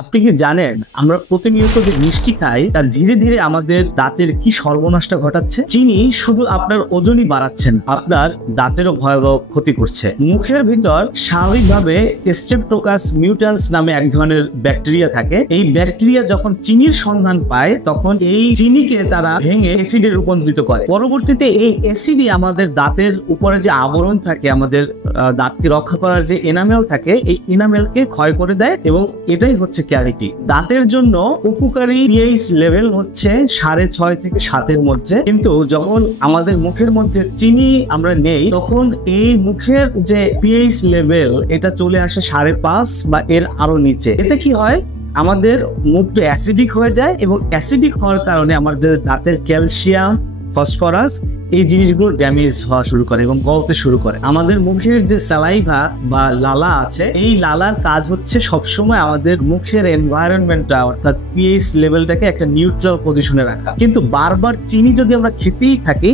আপনি কি জানেন আমরা প্রতিনিয়ত যে মিষ্টি খাই তা ধীরে ধীরে আমাদের দাঁতের কি সর্বনাশটা ঘটাচ্ছে? চিনি শুধু আপনার ওজনই বাড়াচ্ছে না, আপনার দাঁতেরও ভয়াবহ ক্ষতি করছে। মুখের ভিতর স্বাভাবিকভাবে স্ট্রেপ্টোকাস মিউট্যান্স নামে এক ধরনের ব্যাকটেরিয়া থাকে। এই ব্যাকটেরিয়া যখন চিনির সন্ধান পায় তখন এই চিনিকে তারা ভেঙে অ্যাসিডে রূপান্তরিত করে। পরবর্তীতে এই অ্যাসিডই আমাদের দাঁতের উপরে যে আবরণ থাকে, আমাদের দাঁতকে রক্ষা করার যে এনামেল থাকে, এই এনামেলকে ক্ষয় করে দেয় এবং এটাই হচ্ছে ক্যাভিটি। দাঁতের জন্য উপকারী পিএইচ লেভেল হচ্ছে 6.5 থেকে 7 মধ্যে, কিন্তু যখন আমাদের মুখের মধ্যে চিনি আমরা নেই তখন এই মুখের যে পিএইচ লেভেল এটা চলে আসে 5.5 বা এর আরো নিচে। এতে কি হয়, আমাদের মুখটা অ্যাসিডিক হয়ে যায় এবং অ্যাসিডিক হওয়ার কারণে আমাদের দাঁতের ক্যালসিয়াম, ফসফরাস এই জিনিসগুলো ড্যামেজ হওয়া শুরু করে এবং গলতে শুরু করে। আমাদের মুখের যে সালাইভা বা লালা আছে, এই লালার কাজ হচ্ছে সবসময় আমাদের মুখের এনভায়রনমেন্টটা অর্থাৎ পিএইচ লেভেলটাকে একটা নিউট্রাল পজিশনে রাখা। কিন্তু বারবার চিনি যদি আমরা খেতেই থাকি,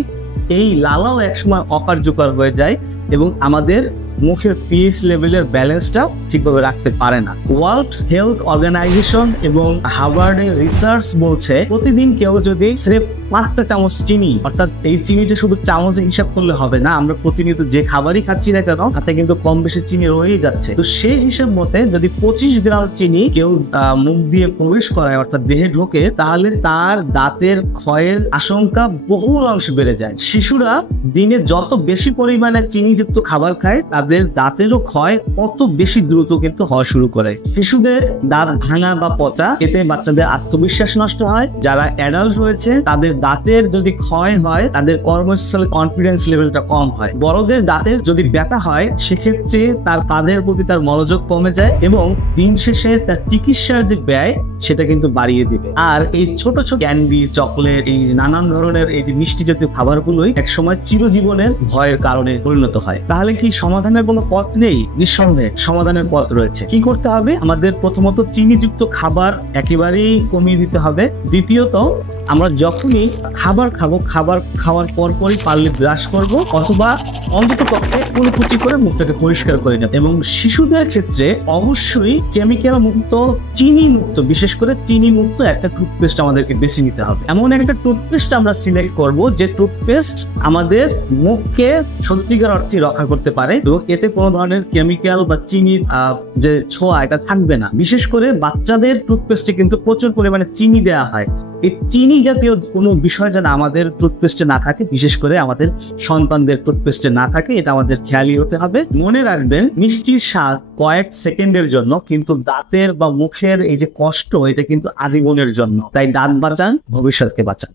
এই লালাও একসময় অকার্যকর হয়ে যায় এবং আমাদের মুখের পিএইচ লেভেলের ব্যালেন্সটা ঠিকভাবে রাখতে পারে না। ওয়ার্ল্ড হেলথ অর্গানাইজেশন এবং হার্ভার্ডের রিসার্চ বলছে প্রতিদিন কেউ যদি সির্ফ 5 চামচ চিনি, অর্থাৎ এই চিনিটা শুধু চামচে হিসাব করলে হবে না, আমরা প্রতিনিয়ত যে খাবারই খাচ্ছি না কেন তাতে কিন্তু কম বেশি চিনি রয়েই যাচ্ছে। তো সেই হিসাব মতে যদি 25 গ্রাম চিনি কেউ মুখ দিয়ে প্রবেশ করায় অর্থাৎ দেহে ঢোকে, তাহলে তার দাঁতের ক্ষয়ের আশঙ্কা বহুল অংশে বেড়ে যায়। শিশুরা দিনে যত বেশি পরিমাণে চিনিযুক্ত খাবার খায় তাদের দাঁতেরও ক্ষয় অত বেশি দ্রুত কিন্তু হওয়া শুরু করে। শিশুদের দাঁত ভাঙা বা পচা, এতে বাচ্চাদের আত্মবিশ্বাস নষ্ট হয়। যারা অ্যাডাল্ট হয়েছে তাদের দাঁতের যদি ক্ষয় হয় তাদের কর্মস্থলে কনফিডেন্স লেভেলটা কম হয়। বড়দের দাঁতের যদি ব্যথা হয় সেক্ষেত্রে তার কাজের প্রতি তার মনোযোগ কমে যায় এবং দিন শেষে তার চিকিৎসার যে ব্যয় সেটা কিন্তু বাড়িয়ে দিবে। আর এই ছোট ছোট ক্যান্ডি, চকলেট, এই নানান ধরনের এই যে মিষ্টি জাতীয় খাবারগুলোই একসময় চিরজীবনের ভয়ের কারণে পরিণত হয়। তাহলে কি সমাধানের কোনো পথ নেই? নিঃসন্দেহে সমাধানের পথ রয়েছে। কি করতে হবে? আমাদের প্রথমত চিনিযুক্ত খাবার একেবারেই কমিয়ে দিতে হবে। দ্বিতীয়ত, আমরা যখনই খাবার খাবো, খাবার খাওয়ার পরপরই পারলে ব্রাশ করব অথবা অন্তত পক্ষে কুলকুচি করে মুখটাকে পরিষ্কার করে নেব। এবং শিশুদের ক্ষেত্রে অবশ্যই কেমিক্যাল মুক্ত, চিনি মুক্ত, বিশেষ করে চিনি মুক্ত একটা টুথপেস্ট আমাদেরকে বেছে নিতে হবে। এমন একটা টুথপেস্ট আমরা সিলেক্ট করব যে টুথপেস্ট আমাদের মুখকে সত্যিকার অর্থে রক্ষা করতে পারে এবং এতে কোনো ধরনের কেমিক্যাল বা চিনির যে ছোঁয়া এটা থাকবে না। বিশেষ করে বাচ্চাদের টুথপেস্টে কিন্তু প্রচুর পরিমাণে চিনি দেওয়া হয়। এই চিনি জাতীয় কোনো বিষয় যেন আমাদের টুথপেস্টে না থাকে, বিশেষ করে আমাদের সন্তানদের টুথপেস্টে না থাকে, এটা আমাদের খেয়ালই হতে হবে। মনে রাখবেন, মিষ্টির স্বাদ কয়েক সেকেন্ডের জন্য, কিন্তু দাঁতের বা মুখের এই যে কষ্ট এটা কিন্তু আজীবনের জন্য। তাই দাঁত বাঁচান, ভবিষ্যৎকে বাঁচান।